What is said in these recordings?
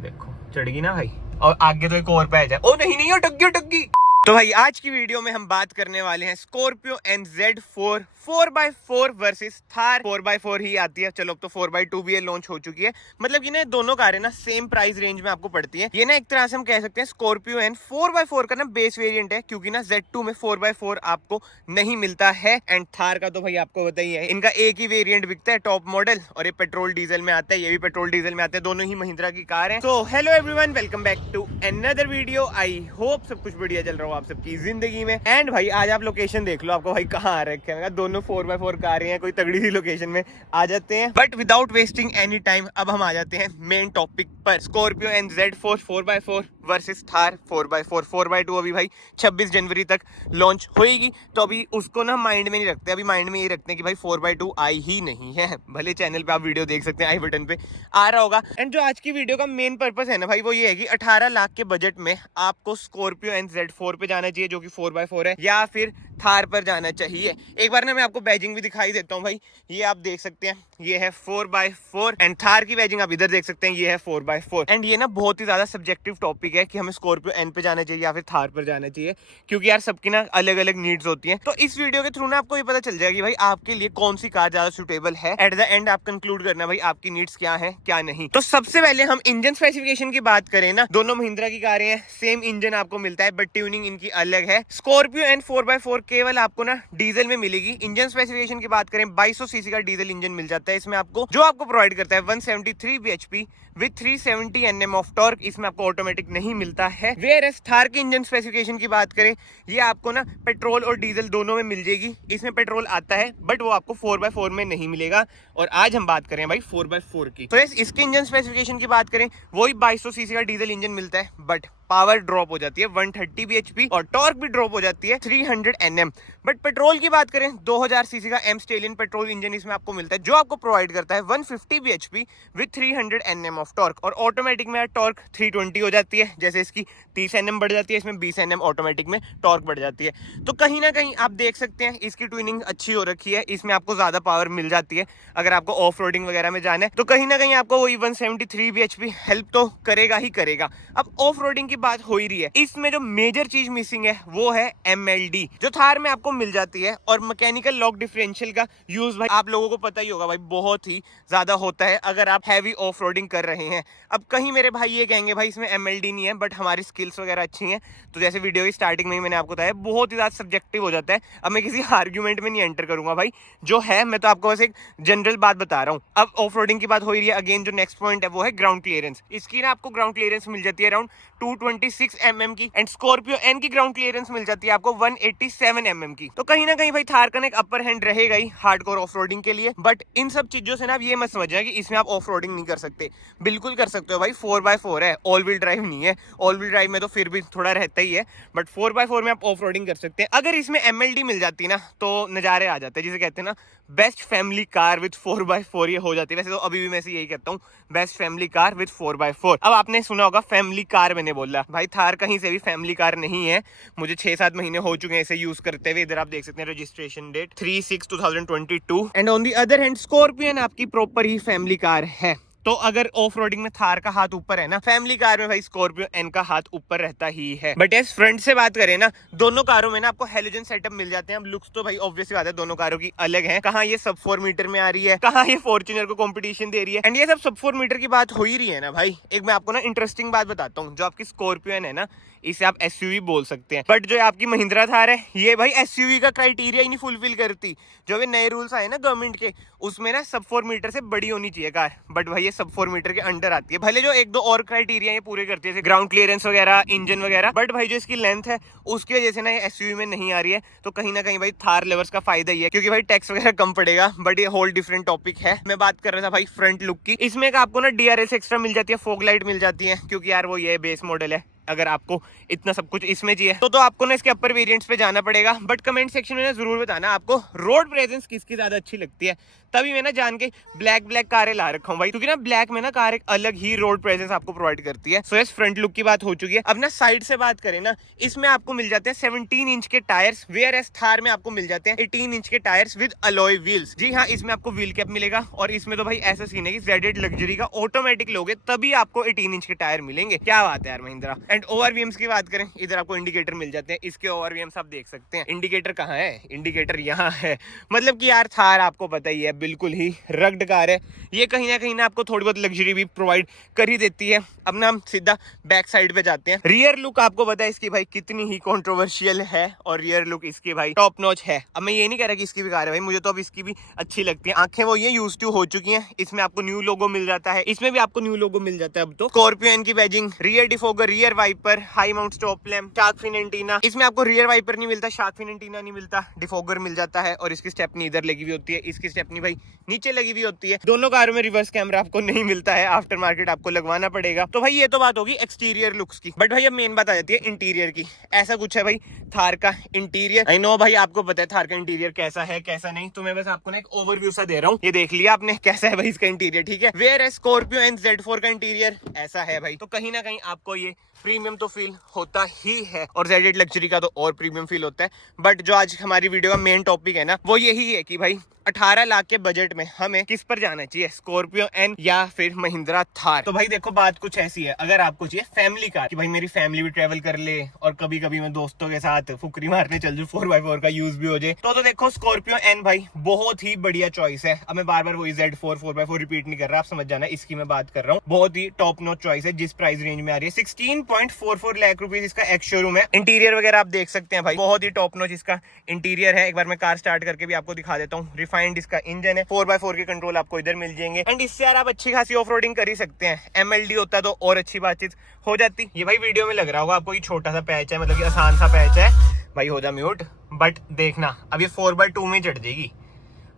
ये देखो चढ़ गई ना भाई, और आगे तो एक और पे आ जाए। ओ नहीं नहीं, अटक गई। तो भाई आज की वीडियो में हम बात करने वाले हैं Scorpio NZ4 4x4 versus Thar 4x4 ही आती है। चलो अब तो 4x2 भी लॉन्च हो चुकी है। मतलब कि ना दोनों कारें ना सेम प्राइस रेंज में आपको पड़ती है। ये ना एक तरह से हम कह सकते हैं स्कॉर्पियो N 4x4 का ना बेस वेरिएंट है, क्योंकि ना Z2 में 4x4 आपको नहीं मिलता है। एंड थार का तो भाई आपको बताइए है, इनका एक ही वेरिएंट बिकता है टॉप मॉडल, और ये पेट्रोल डीजल में आता है, ये भी पेट्रोल डीजल में आते हैं। दोनों ही महिंद्रा की कार है। तो hello everyone, welcome back to another video. I hope सब कुछ बढ़िया चल रहा हो आप सबकी जिंदगी में। एंड भाई आज आप लोकेशन देख लो, आपको भाई कहाँ आ रखे हैं। दोनों 4x4 कारें हैं, कोई तगड़ी सी लोकेशन में आ जाते हैं। But without wasting any time अब हम आ जाते हैं मेन टॉपिक पर। Scorpio NZ4 4x4 versus Thar 4x4। 4x2 अभी भाई 26 जनवरी तक लॉन्च होएगी, तो अभी उसको ना माइंड में नहीं रखते। अभी माइंड में ये रखते हैं कि भाई 4x2 आई ही नहीं है। भले चैनल पे आप वीडियो देख सकते हैं, आई बटन पे आ रहा होगा। एंड जो आज की वीडियो का मेन पर्पस है ना भाई, वो ये है कि 18 लाख के बजट में आपको स्कॉर्पियो NZ4 पे जाना चाहिए, जो कि 4x4 है, या फिर थार पर जाना चाहिए। एक बार ना मैं आपको बैजिंग भी दिखाई देता हूँ भाई। ये आप देख सकते हैं, ये है 4x4 एंड थार की बैजिंग आप इधर देख सकते हैं, ये है 4x4। एंड ये ना बहुत ही ज्यादा सब्जेक्टिव टॉपिक है कि हमें स्कॉर्पियो N पे जाना चाहिए या फिर थार पर जाना चाहिए, क्योंकि यार सबकी ना अलग अलग नीड्स होती हैं। तो इस वीडियो के थ्रू ना आपको ये पता चल जाएगी भाई आपके लिए कौन सी कार ज्यादा सुटेबल है। एट द एंड आप कंक्लूड करना भाई आपकी नीड्स क्या है क्या नहीं। तो सबसे पहले हम इंजन स्पेसिफिकेशन की बात करें ना, दोनों महिंद्रा की कारें हैं, सेम इंजन आपको मिलता है, बट ट्यूनिंग इनकी अलग है। स्कॉर्पियो N 4x4 केवल आपको ना डीजल में मिलेगी। इंजन स्पेसिफिकेशन की बात करें, 2200 सीसी का डीजल इंजन मिल जाता है इसमें आपको, जो आपको प्रोवाइड करता है 173 bhp with 370 Nm of torque. इसमें आपको ऑटोमेटिक नहीं मिलता है। वेयरएस थार की इंजन स्पेसिफिकेशन की बात करें, ये आपको ना पेट्रोल और डीजल दोनों में मिल जाएगी। इसमें पेट्रोल आता है, बट वो आपको 4x4 में नहीं मिलेगा। और आज हम बात करें भाई 4x4 की, तो इसके इंजन स्पेसिफिकेशन की बात करें, वही 2200 सीसी का डीजल इंजन मिलता है, बट पावर ड्रॉप हो जाती है 130 bhp और टॉर्क भी ड्रॉप हो जाती है 300 Nm। बट पेट्रोल की बात करें, 2000 सीसी का एम स्टेलियन पेट्रोल इंजन इसमें आपको मिलता है, जो आपको प्रोवाइड करता है 150 bhp with 300 Nm of torque. और ऑटोमेटिक में टॉर्क 320 हो जाती है, जैसे इसकी 30 Nm बढ़ जाती है, इसमें 20 Nm ऑटोमेटिक में टॉर्क बढ़ जाती है। तो कहीं ना कहीं आप देख सकते हैं इसकी ट्यूनिंग अच्छी हो रखी है, इसमें आपको ज्यादा पावर मिल जाती है। अगर आपको ऑफ रोडिंग वगैरह में जाना है तो कहीं ना कहीं आपको वही 173 bhp हेल्प तो करेगा ही करेगा। अब ऑफ रोडिंग की बात हो ही रही है, इसमें जो मेजर चीज मिसिंग है वो है MLD, जो थार में आपको मिल जाती है। और मैकेनिकल लॉक डिफरेंशियल का यूज भाई आप लोगों को पता ही होगा भाई, बहुत ही ज्यादा होता है अगर आप हैवी ऑफ रोडिंग कर रहे हैं। अब कहीं मेरे भाई ये कहेंगे भाई इसमें MLD नहीं है, बट हमारी स्किल्स वगैरह अच्छी हैं। तो जैसे वीडियो की स्टार्टिंग में ही मैंने आपको बताया, बहुत ही ज्यादा सब्जेक्टिव हो जाता है। अब मैं किसी आर्ग्यूमेंट में नहीं एंटर करूंगा भाई, जो है मैं तो आपको बस एक जनरल बात बता रहा हूँ। अब ऑफ रोडिंग की बात हो रही है, अगेन जो नेक्स्ट पॉइंट है वो है ग्राउंड क्लियरेंस। इसकी ना आपको ग्राउंड क्लियरेंस मिल जाती है अराउंड 226 mm की, एंड स्कॉर्पियो N की ग्राउंड क्लियरेंस मिल जाती है आपको 187 mm की। तो कहीं ना कहीं भाई थार का एक अपर हैंड रहेगा ही हार्डकोर ऑफ रोडिंग के लिए। बट इन सब चीजों से ना आप ये मत समझिए कि इसमें आप ऑफ रोडिंग नहीं कर सकते, बिल्कुल कर सकते हो भाई। 4x4 है, ऑल व्हील ड्राइव नहीं है। ऑल व्हील ड्राइव में तो फिर भी थोड़ा रहता ही है, बट 4x4 में आप ऑफ रोडिंग कर सकते हैं। अगर इसमें MLD मिल जाती ना तो नजारे आ जाते हैं, जिसे कहते हैं ना best family car with 4x4 ये हो जाती है। वैसे तो अभी भी मैं यही कहता हूँ, best family car with 4x4। अब आपने सुना होगा फैमिली कार, मैंने बोला भाई थार कहीं से भी फैमिली कार नहीं है। मुझे 6-7 महीने हो चुके हैं इसे यूज करते हुए। इधर आप देख सकते हैं registration date 3/6/2022। And on the other hand Scorpio आपकी प्रॉपर ही फैमिली कार है। तो अगर ऑफ रोडिंग में थार का हाथ ऊपर है ना, फैमिली कार में भाई स्कॉर्पियो N का हाथ ऊपर रहता ही है। बट एस फ्रंट से बात करें ना, दोनों कारों में ना आपको हेलोजन सेटअप मिल जाते हैं। अब लुक्स तो भाई ऑब्वियसली बात है दोनों कारों की अलग है। कहाँ ये सब 4 मीटर में आ रही है, कहाँ ये फॉर्च्यूनर को कंपटीशन दे रही है। एंड ये सब 4 मीटर की बात हो ही रही है ना भाई, एक मैं आपको ना इंटरेस्टिंग बात बताता हूँ। जो आपकी स्कॉर्पियो N है ना, इसे आप SUV बोल सकते हैं, बट जो आपकी महिंद्रा थार है ये भाई SUV का क्राइटेरिया ही नहीं फुलफिल करती। जो भी नए रूल्स आए ना गवर्नमेंट के, उसमें ना सब 4 मीटर से बड़ी होनी चाहिए कार, बट भाई ये सब 4 मीटर के अंडर आती है। भले जो 1-2 और क्राइटेरिया ये पूरे करती है, ग्राउंड क्लियरेंस वगैरह, इंजन वगैरह, बट भाई जो इसकी लेंथ है उसकी वजह से ना ये SUV में नहीं आ रही है। तो कहीं ना कहीं भाई थार लवर्स का फायदा ही है, क्योंकि भाई टैक्स वगैरह कम पड़ेगा। बट ये होल डिफरेंट टॉपिक है। मैं बात कर रहा था भाई फ्रंट लुक की। इसमें आपको ना DRS एक्स्ट्रा मिल जाती है, फॉग लाइट मिल जाती है, क्योंकि यार वो ये बेस मॉडल है। अगर आपको इतना सब कुछ इसमें चाहिए तो आपको ना इसके अपर वेरिएंट्स पे जाना पड़ेगा। बट कमेंट सेक्शन में ना जरूर बताना आपको रोड प्रेजेंस किसकी ज्यादा अच्छी लगती है, तभी मैं ना जान के ब्लैक कारें ला रखा हूँ भाई, क्योंकि ना ब्लैक में ना कार एक अलग ही रोड प्रेजेंस आपको प्रोवाइड करती है। सो यस, फ्रंट लुक की बात हो चुकी है। अब ना साइड से बात करें ना, इसमें आपको मिल जाते हैं 17 इंच के टायर्स, वेयर एस थार में आपको मिल जाते हैं 18 इंच के टायर्स विद अलॉय व्हील्स। जी हाँ, इसमें आपको व्हील कैप मिलेगा और इसमें तो भाई ऐसा सीन है कि ZD लग्जरी का ऑटोमेटिक लोगे तभी आपको 18 इंच के टायर मिलेंगे। क्या बात है यार महिंद्रा। एंड ओवरवीएम्स की बात करें, इधर आपको इंडिकेटर मिल जाते हैं। इसके ओवरवीएम्स आप देख सकते हैं। इंडिकेटर कहाँ है? इंडिकेटर यहाँ है। मतलब कि यार थार आपको पता ही है बिल्कुल ही रग्ड कार है, ये कहीं ना आपको थोड़ी बहुत लग्जरी भी प्रोवाइड कर ही देती है। अब ना हम सीधा बैक साइड पे जाते हैं। रियर लुक आपको पता है इसकी भाई कितनी ही कंट्रोवर्शियल है और रियर लुक इसकी भाई टॉप नॉच है। अब मैं ये नहीं कह रहा कि इसकी भी कार है भाई, मुझे तो अब इसकी भी अच्छी लगती है। आंखें वो ये यूज टू हो चुकी हैं। इसमें आपको न्यू लोगो मिल जाता है, इसमें भी आपको न्यू लोगो मिल जाता है अब तो। स्कॉर्पियो एन की badging, rear defogger, rear wiper, high mount stop lamp, shark fin antenna. इसमें आपको रियर वाइपर नहीं मिलता, शार्क फिन एंटीना नहीं मिलता, डिफोगर मिल जाता है और इसकी स्टेपनी इधर लगी हुई होती है, इसकी स्टेपनी भाई नीचे लगी हुई होती है। दोनों कारों में रिवर्स कैमरा आपको नहीं मिलता है, आफ्टर मार्केट आपको लगवाना पड़ेगा। तो भाई ये तो बात होगी एक्सटीरियर लुक्स की। बट भाई अब मेन बात आ जाती है इंटीरियर की। ऐसा कुछ है भाई थार का इंटीरियर। आई नो भाई आपको पता है थार का इंटीरियर कैसा है कैसा नहीं, तो मैं बस आपको ना एक ओवरव्यू सा दे रहा हूँ। ये देख लिया आपने कैसा है भाई इसका इंटीरियर, ठीक है। वेयर है स्कॉर्पियो एंड Z4 का इंटीरियर ऐसा है भाई। तो कहीं ना कहीं आपको ये प्रीमियम तो फील होता ही है और ZD लग्जरी का तो और प्रीमियम फील होता है। बट जो आज हमारी वीडियो का मेन टॉपिक है ना, वो यही है कि भाई 18 लाख के बजट में हमें किस पर जाना चाहिए, स्कॉर्पियो एन या फिर महिंद्रा थार। तो भाई देखो बात कुछ ऐसी है, अगर आपको चाहिए फैमिली कार कि भाई मेरी फैमिली भी ट्रेवल कर ले और कभी कभी मैं दोस्तों के साथ फुकरी मारने चल जाऊं, 4x4 का यूज भी हो जाए, तो देखो स्कॉर्पियो एन भाई बहुत ही बढ़िया चॉइस है। अब मैं बार बार वही Z4 4x4 रिपीट नहीं कर रहा, आप समझ जाना इसकी मैं बात कर रहा हूँ। बहुत ही टॉप नॉच चॉइस है जिस प्राइस रेंज में आ रही है। 16.44 लाख रुपीज इसका एक्स शोरूम है। इंटीरियर वगैरह आप देख सकते हैं भाई, बहुत ही टॉप नॉच इसका इंटीरियर है। एक बार मैं कार स्टार्ट करके भी आपको दिखा देता हूँ। रिफाइंड इसका इंजन है, 4x4 के कंट्रोल आपको इधर मिल जाएंगे। एंड इससे यार आप अच्छी खासी ऑफ रोडिंग कर ही सकते हैं। MLD होता तो और अच्छी बातचीत हो जाती। ये भाई वीडियो में लग रहा होगा आपको ये छोटा सा पैच है, मतलब कि आसान सा पैच है भाई, हो जा म्यूट। बट देखना अब ये 4x2 में चढ़ जाएगी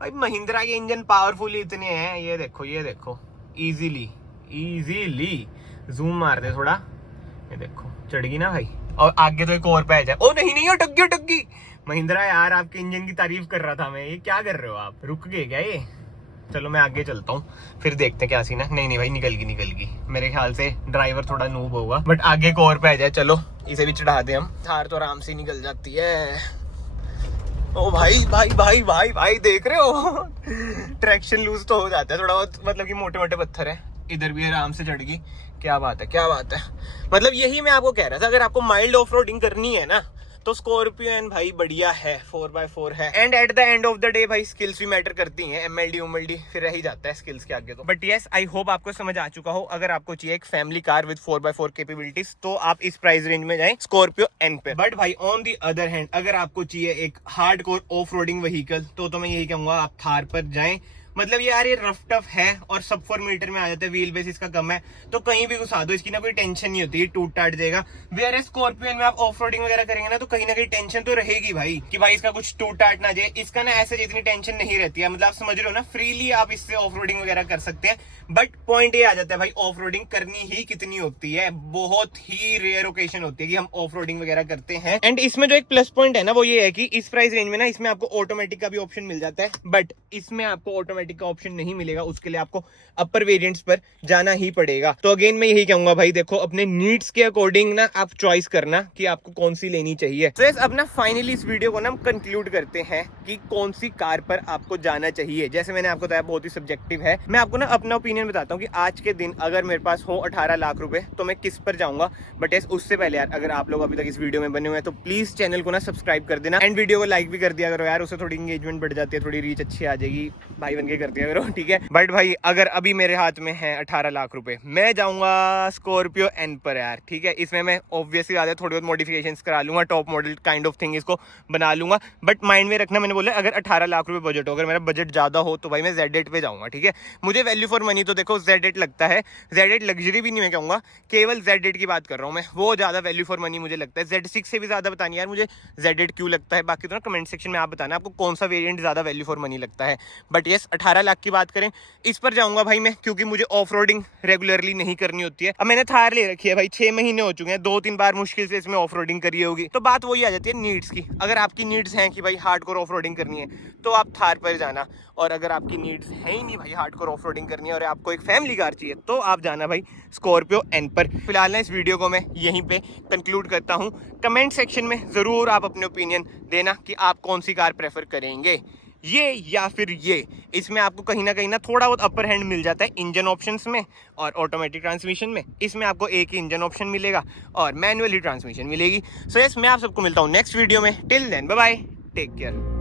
भाई। महिंद्रा के इंजन पावरफुल इतने हैं, ये देखो इजीली जूम मार दे थोड़ा, ये देखो चढ़ गई ना भाई। और आगे तो एक और पैच है। ओ नहीं हो टग्गी महिंद्रा यार, आपके इंजन की तारीफ कर रहा था मैं। ये क्या कर रहे हो आप, रुक गए क्या ये? चलो मैं आगे चलता हूँ फिर देखते हैं क्या सीन है। नहीं भाई निकल गई। मेरे ख्याल से ड्राइवर थोड़ा नूब होगा, बट आगे एक और पैच है, चलो इसे भी चढ़ा दे हम। थार तो आराम से निकल जाती है। ओ भाई देख रहे हो ट्रैक्शन लूज तो हो जाता है थोड़ा बहुत, मतलब कि मोटे पत्थर है। इधर भी आराम से चढ़ गई। क्या बात है। मतलब यही मैं आपको कह रहा था, अगर आपको माइल्ड ऑफ रोडिंग करनी है ना तो स्कॉर्पियो एन भाई बढ़िया है, 4x4 है। And at the end of the day भाई स्किल्स भी मैटर करती हैं। MLD फिर रह ही जाता है स्किल्स के आगे तो। बट यस, आई होप आपको समझ आ चुका हो। अगर आपको चाहिए एक family car with 4x4 capabilities तो आप इस प्राइस रेंज में जाएं स्कॉर्पियो एन पे। बट भाई ऑन दी अदर हैंड अगर आपको चाहिए एक हार्डकोर ऑफ रोडिंग व्हीकल तो मैं यही कहूंगा आप थार पर जाएं। मतलब यार ये रफ टफ है और सब 4 मीटर में आ जाता है, व्हील बेस इसका कम है तो कहीं भी घुसा दो, इसकी ना कोई टेंशन नहीं होती, टूट टाट जाएगा। वेयर स्कॉर्पियो में आप ऑफ रोडिंग वगैरह करेंगे ना तो कहीं ना कहीं टेंशन तो रहेगी भाई कि भाई इसका कुछ टूट टाट ना जाए। इसका ना ऐसे जितनी टेंशन नहीं रहती है, मतलब आप समझ रहे हो ना, फ्रीली आप इससे ऑफ रोडिंग वगैरह कर सकते हैं। बट पॉइंट ये आ जाता है भाई ऑफ रोडिंग करनी ही कितनी होती है। बहुत ही रेयर ओकेजन होती है कि हम ऑफ रोडिंग वगैरह करते हैं। एंड इसमें जो एक प्लस पॉइंट है ना वो ये है कि इस प्राइस रेंज में ना इसमें आपको ऑटोमेटिक का भी ऑप्शन मिल जाता है, बट इसमें आपको ऑटोमेटिक का ऑप्शन नहीं मिलेगा। उसके लिए आपको अपर वेरिएंट्स पर जाना ही पड़ेगा। तो अगेन मैं यही कहूंगा भाई देखो अपने नीड्स के अकॉर्डिंग ना आप चॉइस करना कि आपको कौन सी लेनी चाहिए। तो अब ना फाइनली इस वीडियो को ना हम कंक्लूड करते हैं कि कौन सी कार पर आपको जाना चाहिए। जैसे मैंने आपको बताया बहुत ही सब्जेक्टिव है। मैं आपको ना अपना ओपिनियन बताता हूँ कि आज के दिन अगर मेरे पास हो 18 लाख रुपए तो मैं किस पर जाऊंगा। बट उससे पहले यार अगर आप लोग अभी तक इस वीडियो में बने हुए हैं तो प्लीज चैनल को ना सब्सक्राइब कर देना एंड वीडियो को लाइक भी कर दिया करो यार, उससे थोड़ी एंगेजमेंट बढ़ जाती है, थोड़ी रीच अच्छी आ जाएगी। भाई बन के कर दिया करो, ठीक है। बट भाई अगर अभी मेरे हाथ में है 18 लाख रुपए मैं जाऊंगा स्कॉर्पियो एन पर यार, ठीक है। इसमें मैं ऑब्वियसली आगे थोड़ी बहुत मॉडिफिकेशंस करा लूंगा, top model kind of thing इसको बना लूंगा। बट माइंड में रखना मैंने बोला अगर 18 लाख रुपए बजट हो, अगर मेरा बजट ज्यादा हो तो भाई मैं Z8 पे जाऊंगा, ठीक है। मुझे वैल्यू फॉर मनी तो देखो Z8 लगता है। Z8 लग्जरी भी नहीं मैं कहूंगा, केवल Z8 की बात कर रहा हूं मैं, वो ज्यादा वैल्यू फॉर मनी मुझे लगता है। Z6 से भी ज्यादा बतानी यार मुझे Z8 क्यों लगता है। बाकी तो ना कमेंट सेक्शन में आप बताना आपको कौन सा वेरिएंट ज्यादा वैल्यू फॉर मनी लगता है। बट यस 18 लाख की बात करें, इस पर जाऊंगा भाई मैं, क्योंकि मुझे ऑफ रोडिंग रेगुलरली नहीं करनी होती है। अब मैंने थार ले रखी है भाई, 6 महीने हो चुके हैं, 2-3 बार मुश्किल से इसमें ऑफ रोडिंग करी होगी। तो बात वही आ जाती है नीड्स की। अगर आपकी नीड्स हैं कि भाई हार्डकोर ऑफ रोडिंग करनी है तो आप थार पर जाना, और अगर आपकी नीड्स है ही नहीं भाई हार्डकोर ऑफ रोडिंग करनी है और आपको एक फैमिली कार चाहिए तो आप जाना भाई स्कॉर्पियो एन पर। फिलहाल ना इस वीडियो को मैं यहीं पे कंक्लूड करता हूँ। कमेंट सेक्शन में ज़रूर आप अपने ओपिनियन देना कि आप कौन सी कार प्रेफर करेंगे, ये या फिर ये। इसमें आपको कहीं ना थोड़ा बहुत अपर हैंड मिल जाता है इंजन ऑप्शंस में और ऑटोमेटिक ट्रांसमिशन में। इसमें आपको एक ही इंजन ऑप्शन मिलेगा और मैनुअली ट्रांसमिशन मिलेगी। सो यस, मैं आप सबको मिलता हूँ नेक्स्ट वीडियो में। Till then bye bye, take care.